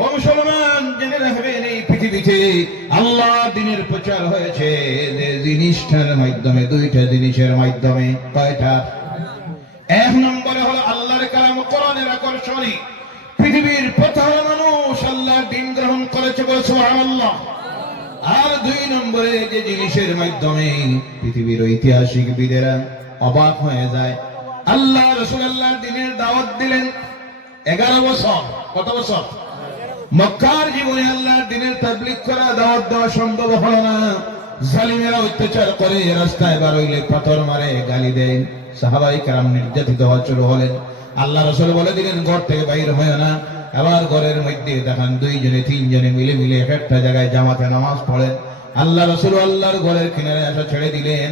ও মুসলমান, জেনে রাখবেন এই পৃথিবীতে আল্লাহ দ্বীনের প্রচার হয়েছে যে জিনিসটার মাধ্যমে, দুইটা জিনিসের মাধ্যমে। কয়টা? এক নম্বরে হলো আল্লাহর কালাম কোরআনের আকর্ষণী। পৃথিবীর প্রথম মানুষ আল্লাহর দ্বীন গ্রহণ করেছে, বলে সুবহানাল্লাহ। আর দুই নম্বরে যে জিনিসের মাধ্যমে পৃথিবীর ঐতিহাসিকবিদেরা অবাক হয়ে যায়, আল্লাহ রাসূল আল্লাহর দ্বীনের দাওয়াত দিলেন 11 বছর। কত বছর? মক্কার জীবনে আল্লাহর দ্বীনের তাবলীগ করা, দাওয়াত দেওয়া সম্ভব হলো না। জালিমেরা অত্যাচার করে, রাস্তায় বার হইলে পাথর মারে, গালি দেয়। সাহাবায়ে কেরাম নির্যাতিত হওয়া শুরু হলেন। আল্লাহ রাসূল বলে দিলেন, ঘর থেকে বাইর হয় না। আবার ঘরের মধ্যে দেখান দুইজনে তিনজনে মিলে মিলে একটা জায়গায় জামাতে নামাজ পড়েন। আল্লাহ রাসূল আল্লাহর ঘরের কিনারে আসা ছেড়ে দিলেন।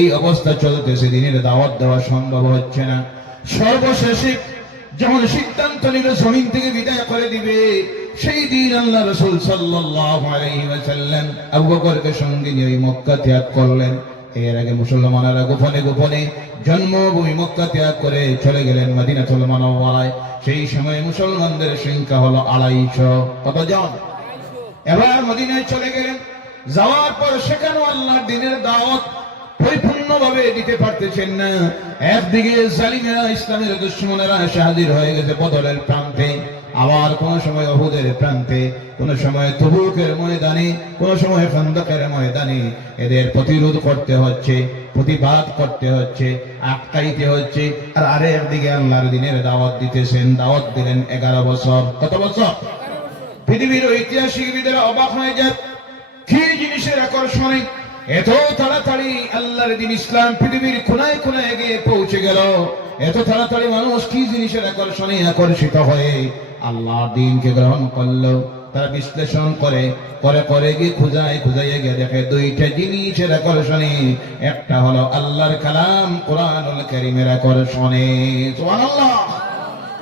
এই অবস্থা চলতেছে, দ্বীনের দাওয়াত দেওয়া সম্ভব হচ্ছে না। সর্বশেষে যখন সিদ্ধান্ত নিল জমিন থেকে বিদায় করে দিবে, সেই দিন আল্লাহ রাসূল সাল্লাল্লাহু আলাইহি ওয়াসাল্লাম আবু বকরকে সঙ্গে নিয়ে মক্কা ত্যাগ করলেন। এর আগে মুসলমানেরা গোপনে গোপনে জন্মভূমি মক্কা ত্যাগ করে চলে গেলেন মদিনাতুল মুনাওয়ারায়। সেই সময় মুসলমানদের সংখ্যা হলো 250। কতজন? এবার মদিনায় চলে গেলেন। যাওয়ার পর সেখানেও আল্লাহর দ্বীনের দাওয়াত পরিপূর্ণভাবে দিতে পারতেছেন না। একদিকে জালিমেরা, ইসলামের দুশমনেরা এসে হাজির হয়ে গেছে বদরের প্রান্তে, আবার কোন সময় উহুদের প্রান্তে, কোন সময় তবুকের ময়দানে, কোন সময় খান্দকের ময়দানে। এদের প্রতিরোধ করতে হচ্ছে, প্রতিবাদ করতে হচ্ছে, আটকাইতে হচ্ছে। আর আরেকদিকে আল্লাহর দ্বীনের দাওয়াত দিতেছেন। দাওয়াত দিলেন 11 বছর। কত বছর? পৃথিবীর ঐতিহাসিকবিদেরা অবাক হয়ে যায়, কি জিনিসের আকর্ষণে এত তাড়াতাড়ি আল্লাহর দ্বীন ইসলাম পৃথিবীর কোনায় কোনায় গিয়ে পৌঁছে গেল। এত তাড়াতাড়ি মানুষ কি জিনিসের আকর্ষণে আকর্ষিত হয়ে আল্লাহর দ্বীনকে গ্রহণ করলো। তারা বিশ্লেষণ করে করে গিয়ে খুঁজাইয়ে গিয়ে দেখে দুইটা জিনিসের আকর্ষণে। একটা হলো আল্লাহর কালাম কোরআনুল কারীমের আকর্ষণে, সুবহানাল্লাহ।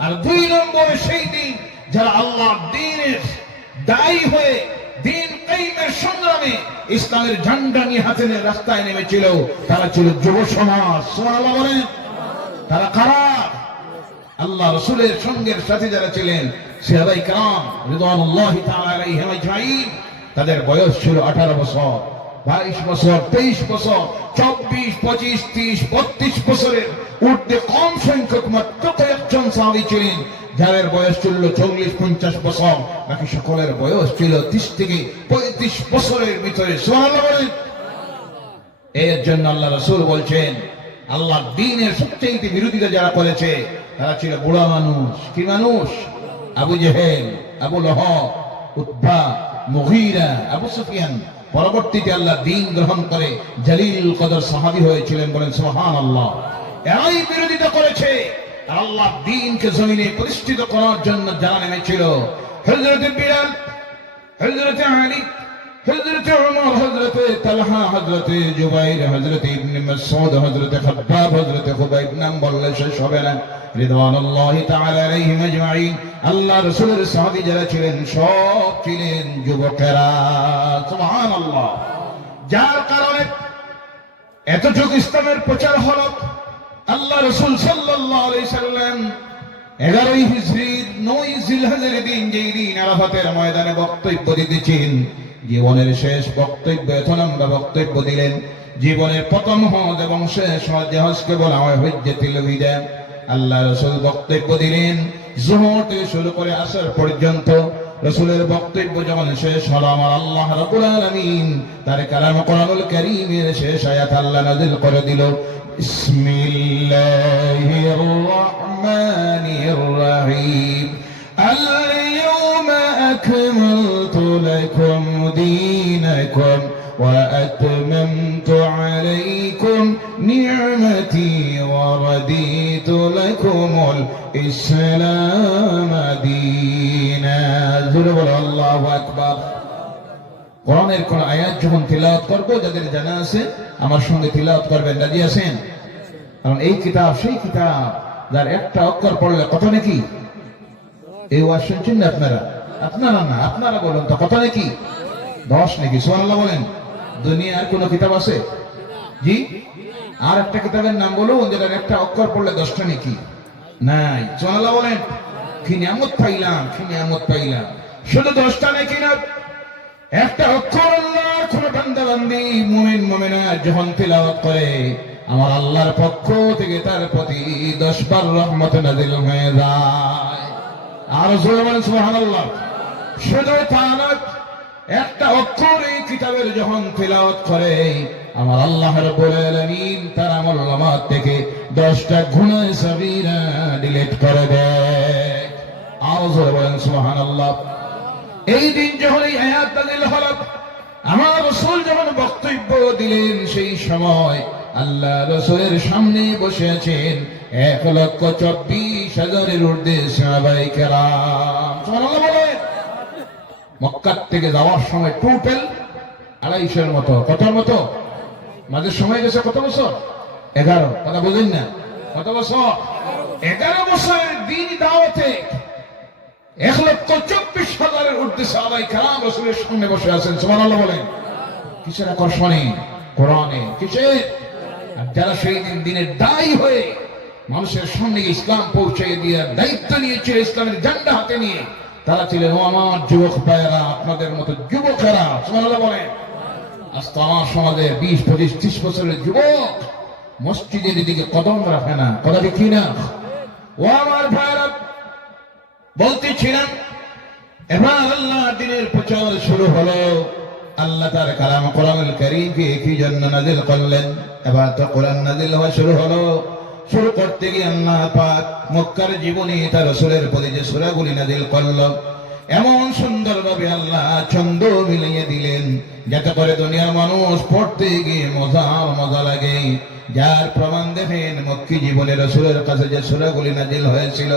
আর দুই নম্বরে সেই দিন যারা আল্লাহর দ্বীনের দায়ী হয়ে দ্বীন কায়েমের সংগ্রামে ইসলামের ঝান্ডা নিয়ে হাতে নিয়ে রাস্তায় নেমেছিল, তারা ছিল যুব সমাজ। সুবহানাল্লাহ বলেন। তারা কারা? আল্লাহ রাসূলের সঙ্গের সাথে যারা ছিলেন সাহাবায়ে কেরাম রিদওয়ানুল্লাহি তাআলা আলাইহিম আজমাইন, তাদের বয়স ছিল 18 বছর, 22 বছর, 23 বছর, 24, 25, 30, 32 বছরের ঊর্ধ্বে কম সংখ্যক মাত্র কয়েকজন সাহাবী ছিলেন যাদের বয়স ছিল 40-50 বছর। বাকি সকলের বয়স ছিল 30 থেকে 35 বছরের ভিতরে। সুবহানাল্লাহ বলেন। এর জন্য আল্লাহ রাসূল বলছেন, আল্লাহর দ্বীনের সবচেয়ে বিরোধিতা যারা করেছে তারা ছিল বুড়া মানুষ। কি মানুষ? Abu Jahl, Abu Lahab, Utba, Mughira, Abu Sufyan. পরবর্তীতে আল্লাহ দ্বীন গ্রহণ করে জলিল কদর সাহাবী হয়েছিলেন, বলেন সুবহানাল্লাহ। এরাই বিরোধিতা করেছে। আর আল্লাহ দ্বীনকে জমিনে প্রতিষ্ঠিত করার জন্য যারা নেমেছিল, হযরত বিলাল, হযরত আলী, হযরত উমর, হযরত তালহা, হযরত জুবাইর, হযরত ইবনে মাসউদ, হযরত খাব্বাব, হযরত খুবাইব, নাম বললে শেষ হবে না। রিদওয়ানুল্লাহি তাআলা আলাইহিম আজমাইন। আল্লাহ রাসূলের সাহাবী যারা ছিলেন সব ছিলেন যুবকেরা। সুবহানাল্লাহ। যার কারণে এত যুগ ইসলামের প্রচার হলো। আল্লাহ রাসূল সাল্লাল্লাহু আলাইহি সাল্লাম 11 হিজরির 9 জিলহজের দিন, যেই দিন আরাফাতের ময়দানে বক্তব্য দিতেছেন, জীবনের শেষ বক্তব্য, এত লম্বা বক্তব্য দিলেন। জীবনের প্রথম হজ এবং শেষ হজ, হজকে বলা হয় হজ্জাতুল বিদা। আল্লাহ রাসূল বক্তব্য দিলেন যোহর থেকে শুরু করে আসর পর্যন্ত। রাসূলের বক্তব্য যখন শেষ হলো, আমার আল্লাহ রাব্বুল আলামিন তার কালাম কোরআনুল কারীমের শেষ আয়াত আল্লাহ নাযিল করে দিল, বিসমিল্লাহির রহমানির রহিম। আল-ইয়াওমা আকমালতু লাকুম দীনাকুম وأتممت عليكم نعمتي ورضيت لكم الإسلام دينا। الله أكبر। কোরআনের কোন আয়াত যখন তিলাওয়াত করব, যাদের জানা আছে আমার সঙ্গে তিলাওয়াত করবেন। রাজি আছেন? কারণ এই কিতাব সেই কিতাব যার একটা অক্ষর পড়লে কত নাকি। এই ওয়াজ শুনছেন না আপনারা? আপনারা না, আপনারা বলুন তো কত নাকি? 10 নাকি। সুবহানাল্লাহ বলেন। দুনিয়ার কোন কিতাব আছে? জি। আর একটা কিতাবের নাম বলুন যেটার একটা অক্ষর পড়লে 10 টা নাকি নাই। সুবহানাল্লাহ বলেন। কি নিয়ামত পাইলাম, কি নিয়ামত পাইলাম। শুধু 10টা নেকি না, একটা অক্ষর আল্লাহর কোন বান্দা বান্দি মুমিন মুমিনা যখন তিলাওয়াত করে আমার আল্লাহর পক্ষ থেকে তার প্রতি 10 বার রহমত নাযিল হয়ে যায়। আর জোরে বলেন সুবহানাল্লাহ। শুধু তা না, একটা অক্ষর এই কিতাবের যখন তিলাওয়াত করে আমার আল্লাহ রাব্বুল আলামিন তার আমল-নামাত থেকে 10টা গুনাহ সাগীরা ডিলিট করে দেয়। আর জোরে বলেন সুবহানাল্লাহ। এই দিন যখন এই আয়াত নাযিল হলো, আমার রাসূল যখন বক্তব্য দিলেন, সেই সময় আল্লাহ রাসূলের সামনে বসে আছেন 1,24,000-এর ঊর্ধ্বে সাহাবায়ে কেরাম। সুবহানাল্লাহ বলেন। মক্কা থেকে যাওয়ার সময় টোটাল 250-এর মতো, কতর মতো মাঝে সময় গেছে কত বছর? 11। কথা বুঝেন না? কত বছর? 11 বছরের দিন দাওয়াতে 1,24,000-এর ঊর্ধ্বে সাহাবায়ে কেরাম রাসূলের সামনে বসে আছেন। সুবহানাল্লাহ বলেন। কিসের আকর্ষণে? কোরআনে। কিসের? আর যারা সেই দিনের দায়ী হয়ে মানুষের সামনে ইসলাম পৌঁছে দিয়ে দায়িত্ব নিয়েছিল, ইসলামের ঝান্ডা হাতে নিয়ে, তারা ছিলেন আমার যুবক ভাইয়েরা, আপনাদের মতো যুবকেরা। সুবহানাল্লাহ বলেন। আজ তো আমার সমাজে 20, 25, 30 বছরের যুবক মসজিদের দিকে কদম রাখে না। কথা ঠিক না? ও আমার ভাইয়েরা, বলতেছিলাম এবার আল্লাহ দিনের প্রচার শুরু হলো। আল্লাহ তার কালাম কোরআনুল কারীমকে কি জন্য নাযিল করলেন? এবার তো কোরআন নাযিল হওয়া শুরু হলো। শুরু করতে গিয়ে আল্লাহ পাক মক্কার জীবনে তার রাসূলের প্রতি যে সূরাগুলি নাযিল করলো, এমন সুন্দরভাবে আল্লাহ ছন্দ মিলিয়ে দিলেন যাতে করে দুনিয়ার মানুষ পড়তে গিয়ে মজা লাগে। যার প্রমাণ দেখেন মক্কি জীবনে রাসূলের কাছে যে সূরাগুলি নাযিল হয়েছিল,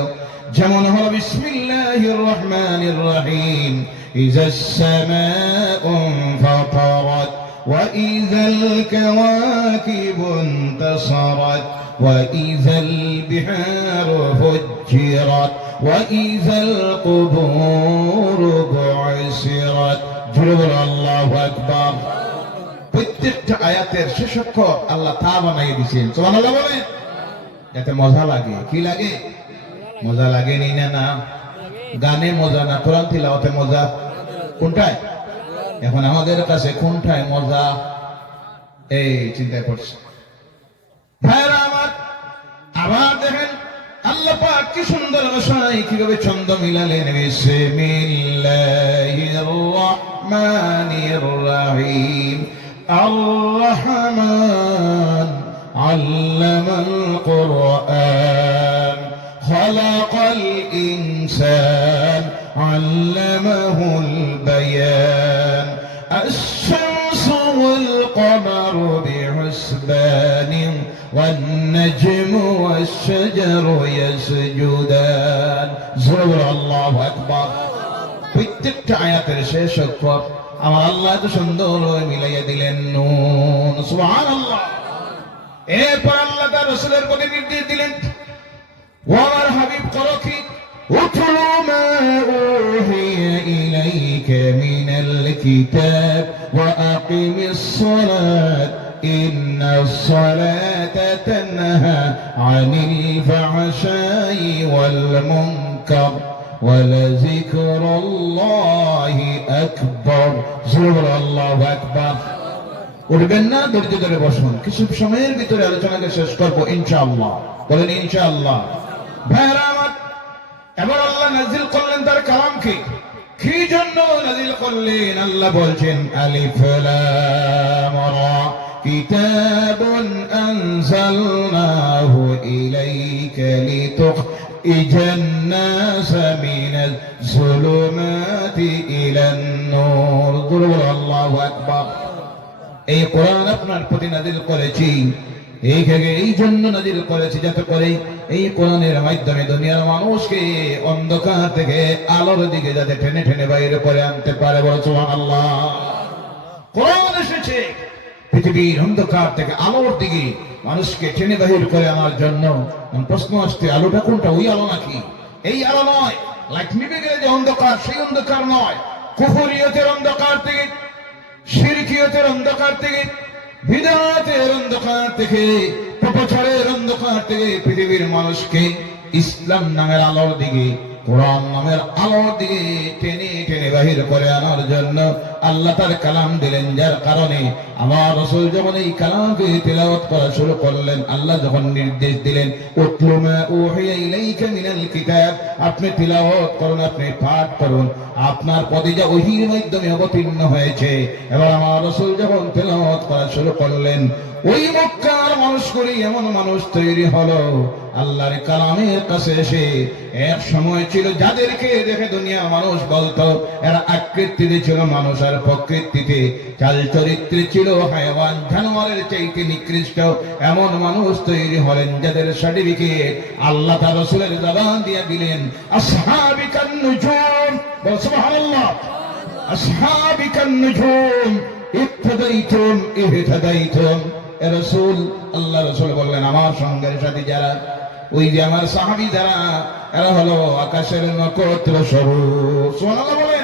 যেমন হলো বিসমিল্লাহির রহমানির রহিম, ইযাস সামাউ ফাতারাত ওয়া ইযাল কাওয়াকিবু ইনতাসারাত ওয়া ইযাল বিহারু ফুজ্জিরাত ওয়া ইযাল কুবুরু বু'সিরাত। জোরে বলো আল্লাহু আকবার। প্রত্যেকটা আয়াতের শেষক্ষ আল্লাহ তা বানিয়ে দিয়েছেন। সুবহানাল্লাহ বলেন। যাতে মজা লাগে। কি লাগে? মজা লাগে নি না? গানে মজা না, কোরআন তিলাওয়াতে মজা? কোনটায়? এখন আমাদের কাছে কোনটায় মজা এই চিন্তায় পড়ছে। ভাইরা আমার, আবার দেখেন আল্লাহ পাক কি সুন্দর ভাষায় কিভাবে ছন্দ মিলালেন। বিসমিল্লাহির রহমানির রহিম, আর রহমান আল্লামাল কুরআন خلق الإنسان علمه البيان الشمس والقمر بحسبان والنجم والشجر يسجدان. زور الله أكبر. প্রত্যেকটা আয়াতের শেষ অক্ষর আমার আল্লাহ এত সুন্দর মিলাইয়া দিলেন নুন। সুবহানাল্লাহ। এরপর আল্লাহ তার রাসূলের প্রতি নির্দেশ দিলেন, ও আমার হাবিব করো কি? উতলু মা উহিয়া ইলাইকা মিনাল কিতাব ওয়া আকিমিস সালাত ইন্নাস সালাতা তানহা আনিল ফাহশাই ওয়াল মুনকার ওয়া লাযিকরুল্লাহি আকবার। আল্লাহু আকবার। উঠবেন না, ধৈর্য ধরে বসুন। কিছু সময়ের ভিতরে আলোচনাকে শেষ করবো ইনশাআল্লাহ। বলেন ইনশাআল্লাহ। ভাইরা আমার, এবার আল্লাহ নাযিল করলেন তার কালামকে। কি জন্য নাযিল করলেন? আল্লাহ বলছেন, আলিফ লাম রা কিতাবুন আনজালনাহু ইলাইকা লিতুখরিজান নাসা মিনাজ যুলুমাতি ইলান নূর। আল্লাহু আকবার। এই কোরআন আপনার প্রতি নাযিল করেছি, এই জন্য নাযিল করেছি যাতে করে এই কোরআনের মাধ্যমে দুনিয়ার মানুষকে অন্ধকার থেকে আলোর দিকে যাতে টেনে টেনে বাইরে করে আনতে পারে। বলো সুবহানাল্লাহ। কোরআন এসেছে পৃথিবীর অন্ধকার থেকে আলোর দিকে মানুষকে টেনে বাহির করে আনার জন্য। প্রশ্ন আসছে, আলোটা কোনটা? ওই আলো নাকি? এই আলো নয়। লাইট নিভে গেলে যে অন্ধকার, সেই অন্ধকার নয়। কুফরিয়তের অন্ধকার থেকে, শিরকিয়তের অন্ধকার থেকে, বিদআতের অন্ধকার থেকে, পাপাচারের অন্ধকার থেকে পৃথিবীর মানুষকে ইসলাম নামের আলোর দিকে কোরআন নামের আলো দিয়ে টেনে টেনে বাহির করে আনার জন্য আল্লাহ তার কালাম দিলেন, যার কারণে আমার রাসূল যখন এই কালামকে তিলাওয়াত করা শুরু করলেন, আল্লাহ যখন নির্দেশ দিলেন উতলু মা উহিয়া ইলাইকা মিনাল কিতাব, আপনি তিলাওয়াত করুন, আপনি পাঠ করুন, আপনার পদে যা ওহীর মাধ্যমে অবতীর্ণ হয়েছে। এবার আমার রাসূল যখন তিলাওয়াত করা শুরু করলেন, ওই মক্কার মানুষগুলি এমন মানুষ তৈরি হলো আল্লাহর কালামের কাছে এসে। এক সময় ছিল যাদেরকে দেখে দুনিয়ার মানুষ বলতো এরা আকৃতিতে ছিল মানুষ, আর প্রকৃতিতে চাল চরিত্রে ছিল হায়াওয়ান, জানোয়ারের চাইতে নিকৃষ্ট। এমন মানুষ তৈরি হলেন যাদের সার্টিফিকেট আল্লাহ তার রাসূলের জবান দিয়ে দিলেন, আসহাবিকান নুজুম, বল সুবহানাল্লাহ, আসহাবিকান নুজুম ইহতাদাইতুম ইহতাদাইতুম। রাসূল, আল্লাহ রাসূল বললেন আমার সঙ্গের সাথে যারা, ওই যে আমার সাহাবী যারা, এরা হলো আকাশের নক্ষত্র স্বরূপ। সুবহানাল্লাহ বলেন।